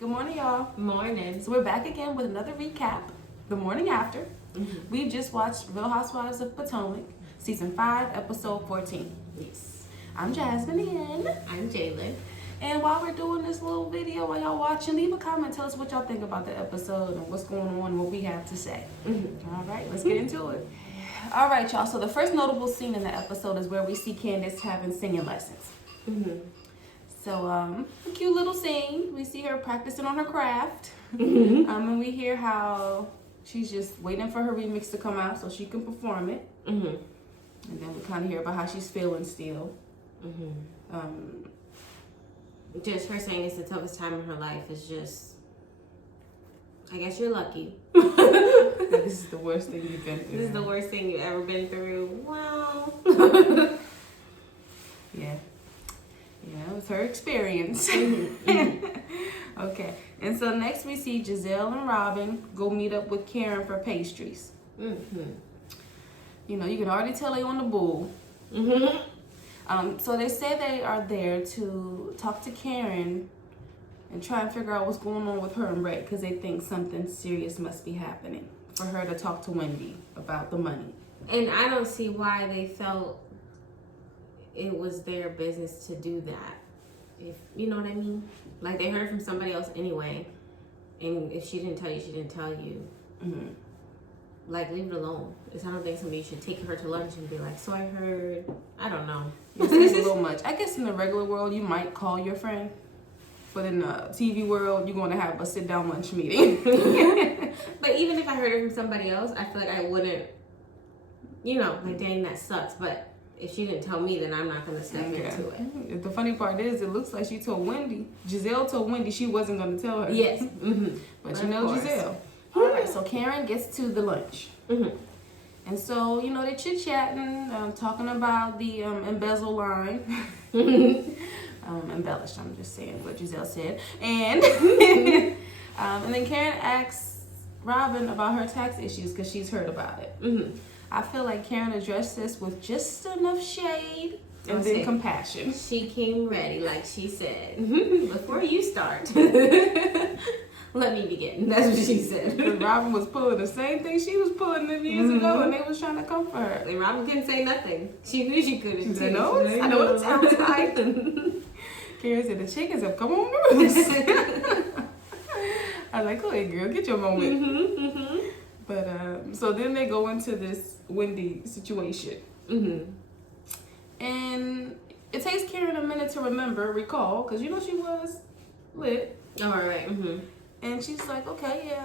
Good morning, y'all. Morning. So we're back again with another recap, the morning after. We just watched Real Housewives of Potomac, Season 5, Episode 14. Yes. I'm Jasmine and I'm Jalen. And while we're doing this little video, while y'all watching, leave a comment. Tell us what y'all think about the episode and what's going on and what we have to say. All right, let's get into it. All right, y'all. So the first notable scene in the episode is where we see Candace having singing lessons. So, a cute little scene. We see her practicing on her craft. And we hear how she's just waiting for her remix to come out so she can perform it. And then we kind of hear about how she's feeling still. Just her saying it's the toughest time in her life is just, I guess you're lucky. This is the worst thing you've been through. This is the worst thing you've ever been through. Wow. Yeah, it was her experience. Okay, and so next we see Giselle and Robin go meet up with Karen for pastries. You know, you can already tell they on the bull. So they say they are there to talk to Karen and try and figure out what's going on with her and Brett because they think something serious must be happening for her to talk to Wendy about the money. And I don't see why they felt it was their business to do that. If you know what I mean? Like they heard from somebody else anyway. And if she didn't tell you, she didn't tell you. Like, leave it alone. I don't think somebody should take her to lunch and be like, so I heard, I don't know. It's a little much. I guess in the regular world, you might call your friend. But in the TV world, you're going to have a sit-down lunch meeting. But even if I heard it from somebody else, I feel like I wouldn't, like, dang, that sucks. But if she didn't tell me, then I'm not going to step into it. The funny part is, it looks like she told Wendy. Giselle told Wendy she wasn't going to tell her. Yes. But you know Giselle. All right, so Karen gets to the lunch. And so, they're chit-chatting, talking about the embezzle line. Embellished, I'm just saying what Giselle said. And and then Karen asks Robin about her tax issues because she's heard about it. I feel like Karen addressed this with just enough shade and then compassion. She came ready, like she said. Before you start, let me begin. That's what she said. Robin was pulling the same thing she was pulling them years ago, and they was trying to comfort her. And Robin couldn't say nothing. She knew she couldn't. She said, "No, I know what it sounds like." Karen said, "The chickens have come on the roost." I was like, "Go ahead, girl, get your moment." But so then they go into this Wendy situation, and it takes Karen a minute to recall, because she was lit. All right. And she's like, okay, yeah,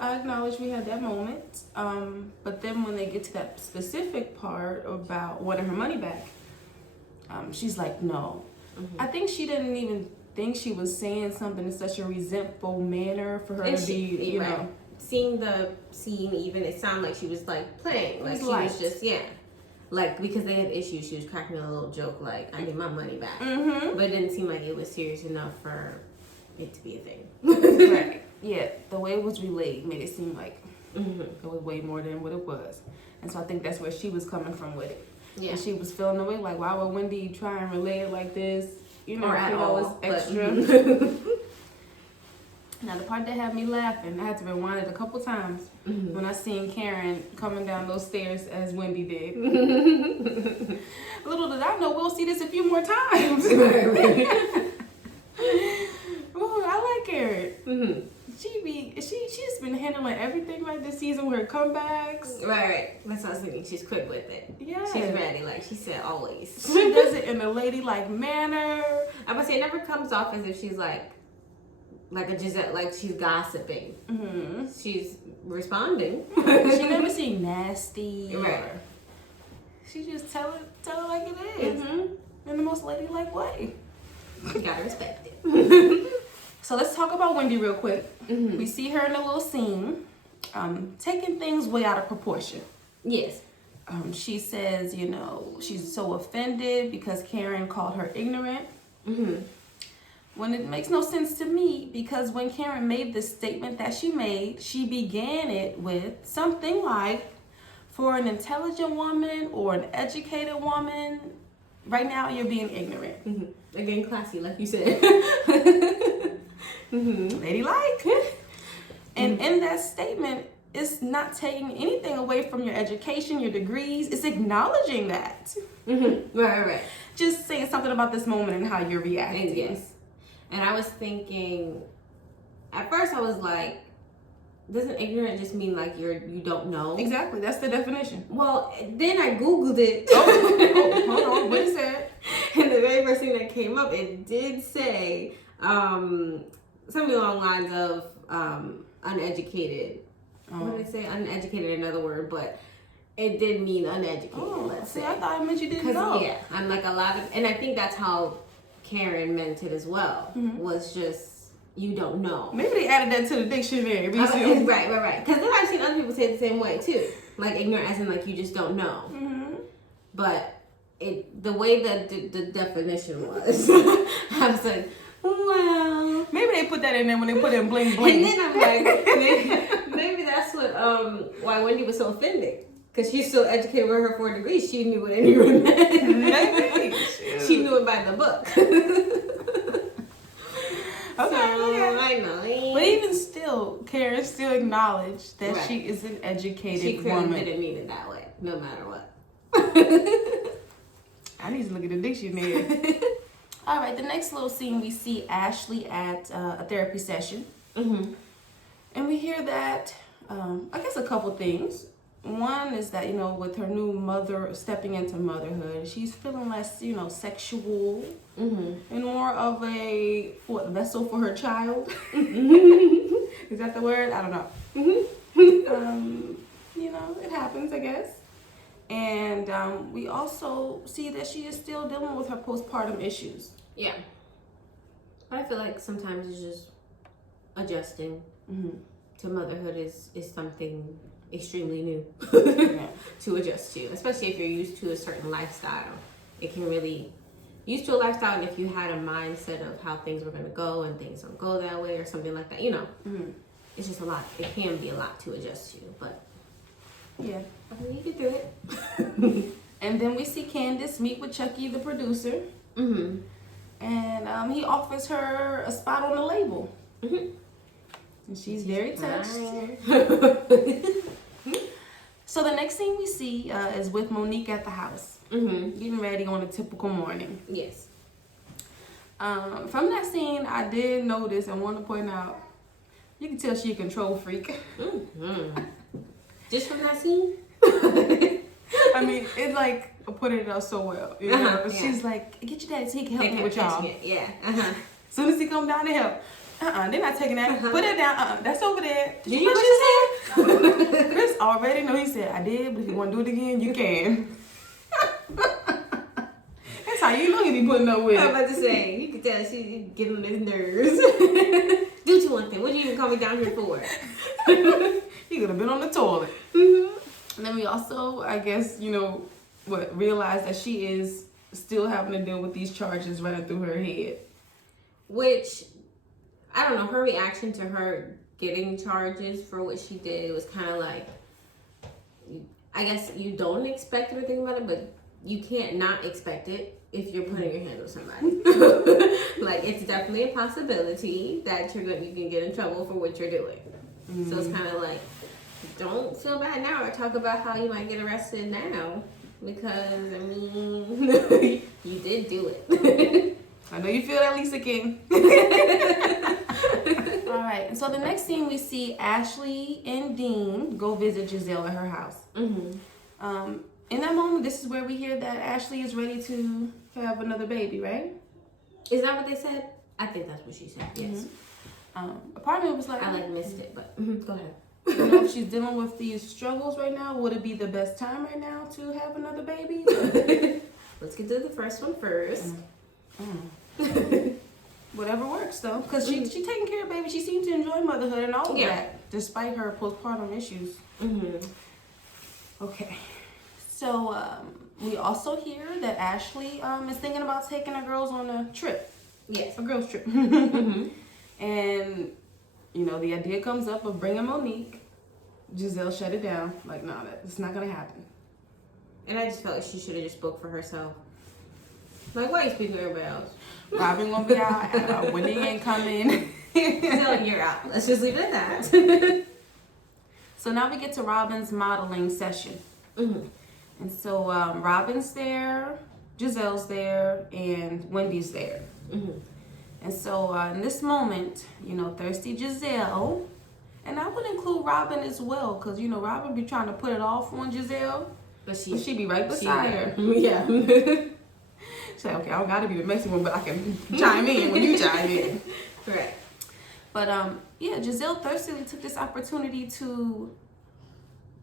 I acknowledge we had that moment. But then when they get to that specific part about wanting her money back, she's like, no. I think she didn't even think she was saying something in such a resentful manner for her to be, you know. Seeing the scene, even, it sounded like she was like playing. Like she was just, like, because they had issues, she was cracking a little joke, like, I need my money back. But it didn't seem like it was serious enough for it to be a thing. Right. Yeah, the way it was relayed made it seem like it was way more than what it was. And so I think that's where she was coming from with it. Yeah. And she was feeling the way, like, why would Wendy try and relay it like this? Or at all. It's extra. Now, the part that had me laughing, I had to rewind it a couple times when I seen Karen coming down those stairs as Wendy did. Little did I know we'll see this a few more times. Ooh, I like Karen. She's been handling everything right this season with her comebacks. Right. That's what I was thinking. She's quick with it. Yeah. She's ready, like she said, always. She does it in a ladylike manner. I would say it never comes off as if she's like a Giselle, like she's gossiping. She's responding. She never seemed nasty. Right. She just tell it like it is. In the most ladylike way. You gotta respect it. So let's talk about Wendy real quick. We see her in a little scene, taking things way out of proportion. Yes. She says, she's so offended because Karen called her ignorant. When it makes no sense to me, because when Karen made this statement that she made, she began it with something like, for an intelligent woman or an educated woman, right now you're being ignorant. They're getting classy, like you said. ladylike. And in that statement, it's not taking anything away from your education, your degrees. It's acknowledging that. Right. Just saying something about this moment and how you're reacting. Yes. And I was thinking, at first I was like, doesn't ignorant just mean like you don't know? Exactly, that's the definition. Well, then I Googled it. Hold on, what is that? And the very first thing that came up, it did say something along the lines of uneducated. What did it say? Uneducated, another word, but it did mean uneducated. Let's say. I thought it meant you didn't know. Yeah, I'm like a lot of, and I think that's how Karen meant it as well. Was just you don't know. Maybe they added that to the dictionary recently. Right. Because then I've seen other people say it the same way too, like ignorant as in like you just don't know. But the way that the definition was, I was like, well, maybe they put that in there when they put in bling bling. And then I'm like, maybe that's what why Wendy was so offended. Because she's so educated with her 4 degrees, she knew what anyone meant. She knew it by the book. Okay. I know. But even still, Karen still acknowledged that she is an educated woman. She didn't mean it that way, no matter what. I need to look at the dictionary. All right, the next little scene, we see Ashley at a therapy session. And we hear that, I guess a couple things. One is that, with her new mother stepping into motherhood, she's feeling less, sexual and more of a vessel for her child. Is that the word? I don't know. It happens, I guess. And we also see that she is still dealing with her postpartum issues. Yeah. But I feel like sometimes it's just adjusting to motherhood is something extremely new to adjust to, especially if you're used to a certain lifestyle. It can really used to a lifestyle, and if you had a mindset of how things were going to go and things don't go that way or something like that, it's just a lot. It can be a lot to adjust to, but yeah, you get through it. And then we see Candace meet with Chucky, the producer, and he offers her a spot on the label. And she's very touched. So the next thing we see is with Monique at the house, getting ready on a typical morning. Yes. From that scene, I did notice and want to point out, you can tell she's a control freak. Just from that scene? I mean, it put it out so well. She's like, get your daddy so he can help me with y'all. Yeah. Soon as he come down to help. They're not taking that. Put it down. That's over there. Did you push his hand? Chris already know. He said, I did, but if you want to do it again, you can. That's how you know he be putting up with it. I was about to say, you can tell she's getting on his nerves. Do you one thing. What did you even call me down here for? He could have been on the toilet. And then we also, I guess, realize that she is still having to deal with these charges running through her head. Which, I don't know, her reaction to her getting charges for what she did was kind of like, I guess you don't expect everything about it, but you can't not expect it if you're putting your hands on somebody. It's definitely a possibility that you can get in trouble for what you're doing. So it's kind of like, don't feel bad now or talk about how you might get arrested now, because you did do it. I know you feel that, Lisa King. All right, and so the next scene we see Ashley and Dean go visit Giselle at her house. In that moment, this is where we hear that Ashley is ready to have another baby, right? Is that what they said? I think that's what she said. Yes. A part of me was like, I missed it, but go ahead. If she's dealing with these struggles right now, would it be the best time right now to have another baby? Let's get to the first one first. Whatever works though, because she's taking care of baby. She seems to enjoy motherhood and all of that, despite her postpartum issues. Okay, so we also hear that Ashley is thinking about taking her girls on a trip. Yes, a girls trip. And the idea comes up of bringing Monique. Giselle shut it down. Like, no, it's not gonna happen. And I just felt like she should have just spoke for herself. Like, why are you speaking to everybody else? Robin gonna be out. Wendy ain't coming. Giselle, you're out. Let's just leave it at that. So now we get to Robin's modeling session. Mm-hmm. And so Robin's there, Giselle's there, and Wendy's there. Mm-hmm. And so in this moment, you know, thirsty Giselle, and I would include Robin as well, because, you know, Robin be trying to put it off on Giselle, but she be right beside her. Yeah. She's like, okay, I don't got to be the messy one, but I can chime in when you chime in. Right. But, yeah, Giselle thirstily took this opportunity to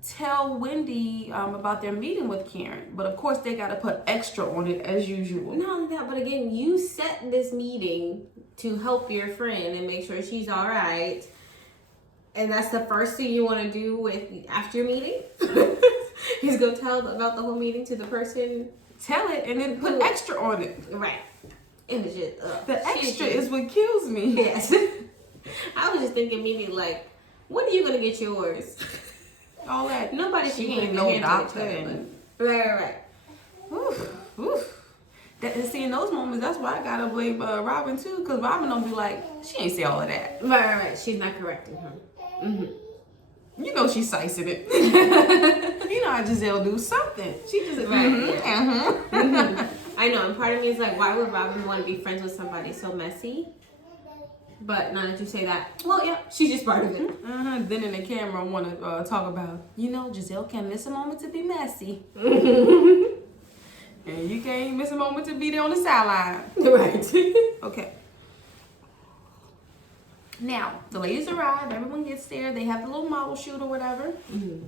tell Wendy about their meeting with Karen. But, of course, they got to put extra on it as usual. Not only that, but again, you set this meeting to help your friend and make sure she's all right. And that's the first thing you want to do with after your meeting? Is go tell about the whole meeting to the person. Tell it and then put extra on it. Right. And it's just, the extra is what kills me. Yes. I was just thinking maybe like, when are you going to get yours? All that. Nobody she can ain't no doctor. Right. Oof, oof. And see, in those moments, that's why I gotta blame Robin too, because Robin don't be like, she ain't say all of that. Right. She's not correcting him. Mm-hmm. You know she's sicing it. You know how Giselle do something. She just I know, and part of me is like, why would Robin want to be friends with somebody so messy? But now that you say that, well, yeah, she's just part of it. Then in the camera, want to talk about, you know, Giselle can't miss a moment to be messy. And you can't miss a moment to be there on the sideline. Right. Okay. Now, the ladies arrive. Everyone gets there. They have the little model shoot or whatever. Mm-hmm.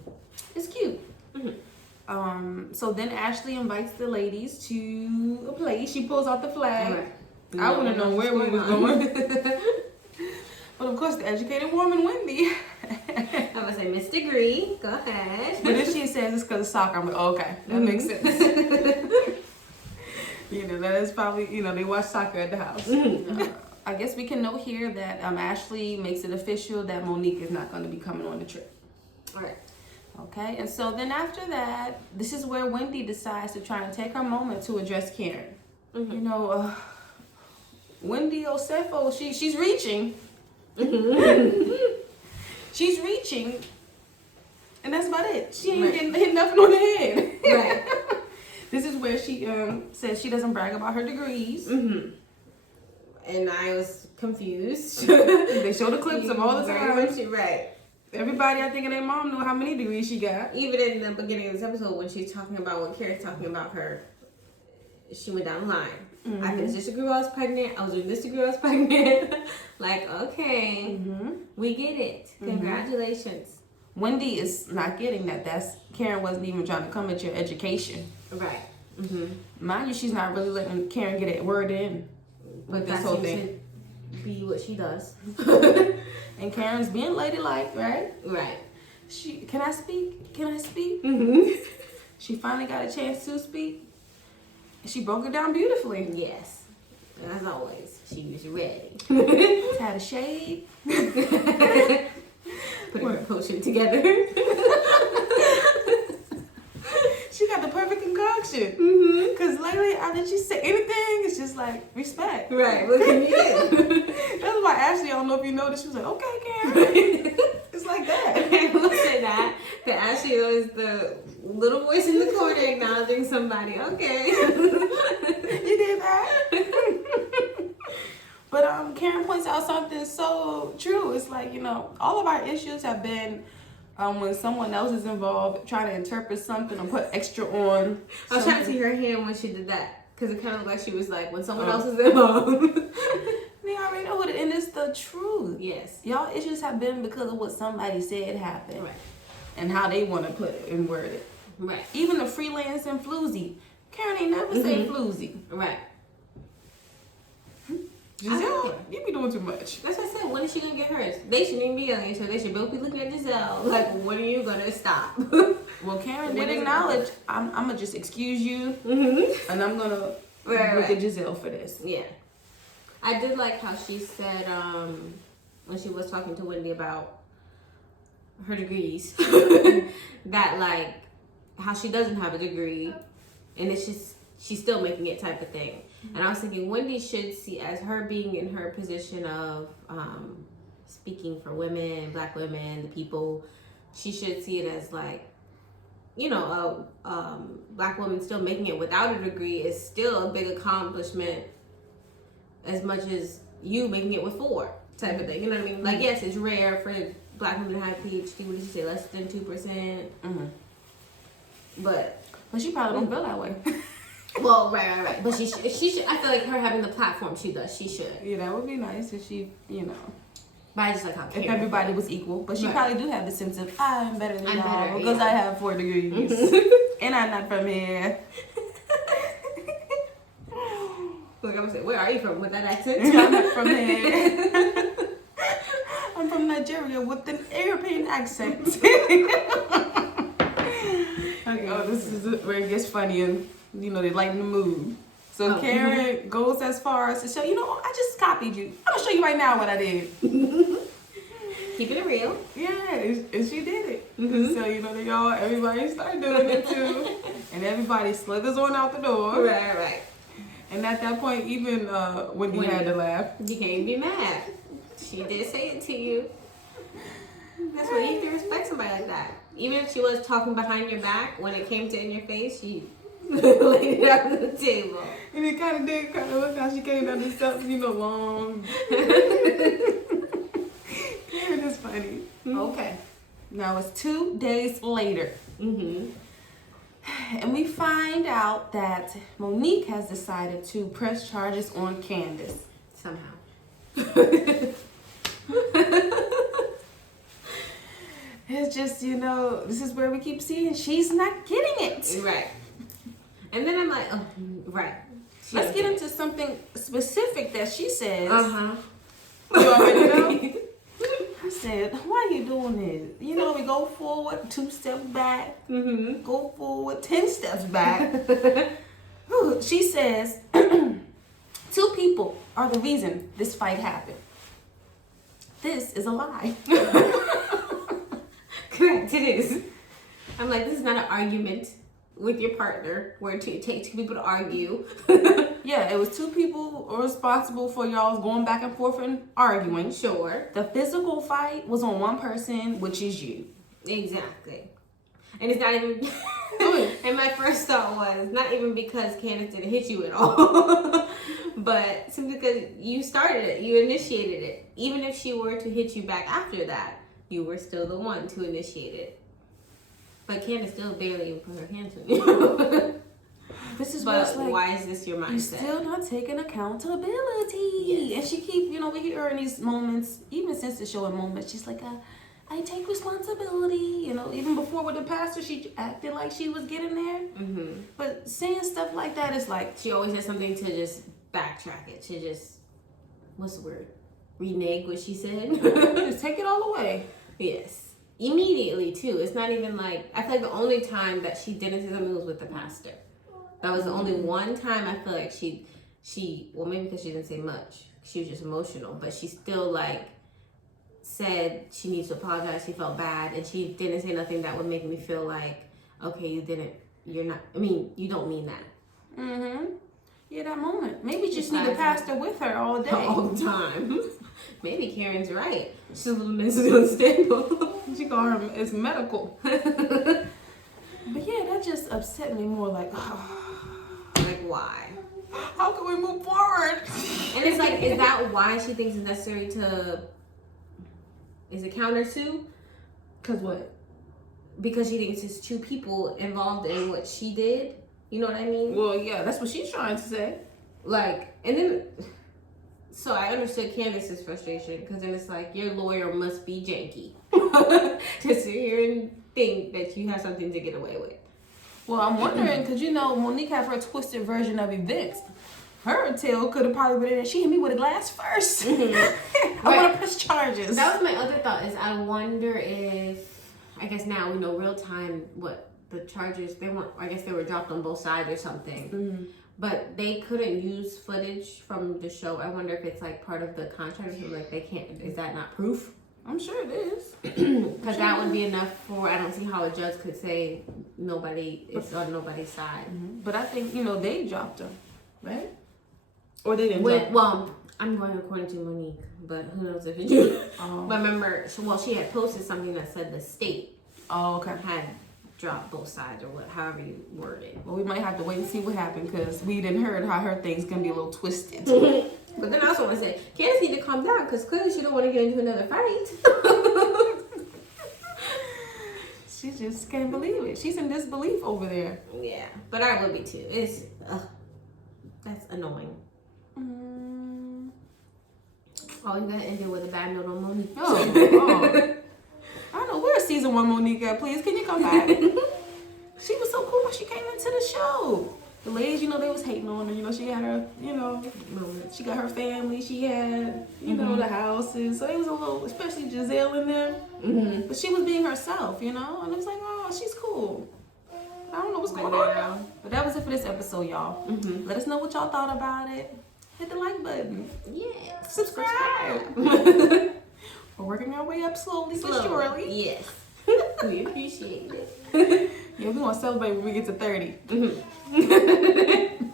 It's cute. Mm-hmm. So then Ashley invites the ladies to a place. She pulls out the flag. Right. I want to know where we was going. But of course, the educated woman, Wendy. I would say Miss Degree. Go ahead. But if she says it's because of soccer, I'm like, oh, okay, that makes sense. You know, that is probably, you know, they watch soccer at the house. I guess we can note here that Ashley makes it official that Monique is not going to be coming on the trip. All right. Okay, and so then after that, this is where Wendy decides to try and take her moment to address Karen. You know, Wendy Osefo, she's reaching. She's reaching, and that's about it. She ain't getting hit nothing on the head. Right. This is where she says she doesn't brag about her degrees. And I was confused. They show the clips of all the time. Right. Everybody, I think, and their mom know how many degrees she got. Even in the beginning of this episode, when she's talking about, when Karen's talking about her, she went down the line. I finished this degree while I was pregnant. I was doing this degree while I was pregnant. Like, okay, we get it. Congratulations. Wendy is not getting that. Karen wasn't even trying to come at your education. Right. Mind you, she's not really letting Karen get a word in with this whole thing. Be what she does. And Karen's being ladylike, right? Right. Can I speak? Can I speak? She finally got a chance to speak. She broke it down beautifully. Yes. And as always, she was ready. Had a shade. Put her potion together. She got the perfect concoction. Because lately, after she say anything, it's just like, respect. Right. What can you do? That's why Ashley, I don't know if you noticed, she was like, okay, Karen. It's like that. I will say that Ashley is the little voice in the corner acknowledging somebody. Okay. You did that. But Karen points out something so true. It's like, you know, all of our issues have been when someone else is involved, trying to interpret something or put extra on. I was trying to see her hand when she did that, because it kind of looked like she was like, when someone else is involved. They already know it, and it's the truth. Yes. Y'all issues have been because of what somebody said happened. Right. And how they want to put it and word it. Right. Even the freelance and floozy. Karen ain't never say floozy. Right. Giselle, you be doing too much. That's what I said. When is she gonna get hers? They shouldn't even be on each other. They should both be looking at Giselle. Like, when are you gonna stop? Well, Karen did acknowledge, I'm gonna just excuse you, and I'm gonna look at Giselle for this. Yeah. I did like how she said, when she was talking to Wendy about her degrees, that like how she doesn't have a degree, and it's just she's still making it type of thing. And I was thinking Wendy should see, as her being in her position of speaking for women, Black women, the people, she should see it as like, you know, a Black woman still making it without a degree is still a big accomplishment as much as you making it with 4 type of thing. You know what I mean? Like, yes, it's rare for Black women to have PhD. What did you say? Less than 2%. Mm-hmm. But she probably don't feel that way. Well, right. But she should. I feel like her having the platform she does, she should. Yeah, that would be nice if she, you know. But I just like how if everybody was equal. But she probably do have the sense of, I'm better than y'all because I have 4 degrees. And I'm not from here. Look, I'm saying, where are you from with that accent? I'm not from here. I'm from Nigeria with an European accent. Okay, this is where it gets funny and, you know, they lighten the mood. So Karen goes as far as to show, you know, I just copied you. I'm going to show you right now what I did. Keeping it real. Yeah, and she did it. Mm-hmm. So, you know, everybody started doing it too. And everybody slithers on out the door. Right. And at that point, even Wendy had to laugh. You can't be mad. She did say it to you. That's why you have to respect somebody like that. Even if she was talking behind your back, when it came to in your face, she laid it out on the table. And it kind of look how she came down the steps, you know, long. It is funny. Mm-hmm. Okay. Now it's 2 days later. Mm-hmm. And we find out that Monique has decided to press charges on Candace. Somehow. It's just, you know, this is where we keep seeing she's not getting it. Right. And then I'm like, oh, right. Let's get into something specific that she says. Uh-huh. You already know? I said, why are you doing this? You know, we go forward 2 steps back. Mm-hmm. Go forward 10 steps back. She says, 2 people are the reason this fight happened. This is a lie. Correct, it is. I'm like, this is not an argument with your partner where it takes 2 people to argue. Yeah, it was 2 people responsible for y'all's going back and forth and arguing. Sure. The physical fight was on one person, which is you. Exactly. And it's not even... And my first thought was, not even because Candace didn't hit you at all, but simply because you started it, you initiated it. Even if she were to hit you back after that, you were still the one to initiate it. But Candace still barely even put her hands on you. This is but like, why is this your mindset? You're still not taking accountability. Yes. And she keep, you know, we hear her in these moments, even since the show in moments, she's like, I take responsibility. You know, even before with the pastor, she acted like she was getting there. Mm-hmm. But saying stuff like that is like... She always has something to just backtrack it. To just, what's the word? Renege what she said. Just take it all away. Yes. Immediately, too. It's not even like... I feel like the only time that she didn't say something was with the pastor. That was the only one time I feel like she well, maybe because she didn't say much. She was just emotional. But she still, like, said she needs to apologize. She felt bad. And she didn't say nothing that would make me feel like, okay, you don't mean that. Mm-hmm. Yeah, that moment. Maybe you just need a pastor with her all day. All the time. Maybe Karen's right. She's a little mentally unstable. She call her, it's medical. But yeah, that just upset me more like, like why? How can we move forward? And it's like, is that why she thinks it's necessary to, is it counter sue? Because what? Because she thinks it's 2 people involved in what she did. You know what I mean? Well, yeah, that's what she's trying to say. Like, and then, so I understood Candace's frustration, because then it's like, your lawyer must be janky to sit here and think that you have something to get away with. Well, I'm wondering, because you know, Monique have her twisted version of events. Her tale could have probably been that she hit me with a glass first. Mm-hmm. I want to press charges. That was my other thought, is I wonder if, I guess now we know real time what the charges, they weren't, I guess they were dropped on both sides or something. Mm-hmm. But they couldn't use footage from the show. I wonder if it's like part of the contract or something, like they can't, is that not proof? I'm sure it is. Because that would be enough for, I don't see how a judge could say nobody is on nobody's side. Mm-hmm. But I think, you know, they dropped her, right? Or they didn't jump? Well, I'm going according to Monique, but who knows if it's true. Oh. But remember, she had posted something that said the state had dropped both sides, or however you word it. Well, we might have to wait and see what happened, because we didn't heard how her thing's gonna be a little twisted. But then I also want to say, Candace need to calm down, because clearly she don't want to get into another fight. She just can't believe it. She's in disbelief over there. Yeah, but I would be too. That's annoying. Oh, you gotta end it with a bad note on Monique. Oh. I don't know, where's season 1 Monique at, please? Can you come back? She was so cool when she came into the show. The ladies, they was hating on her. She had her, she got her family. She had, the houses. So it was a little, especially Giselle in there. Mm-hmm. But she was being herself, and it was like, oh, she's cool. I don't know what's going on. But that was it for this episode, y'all. Mm-hmm. Let us know what y'all thought about it. Hit the like button. Yeah. Subscribe. We're working our way up slowly but surely. Yes. We appreciate it. Yeah, we want to celebrate when we get to 30. Mm-hmm.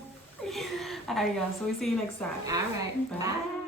All right, y'all. So we see you next time. All right. Bye.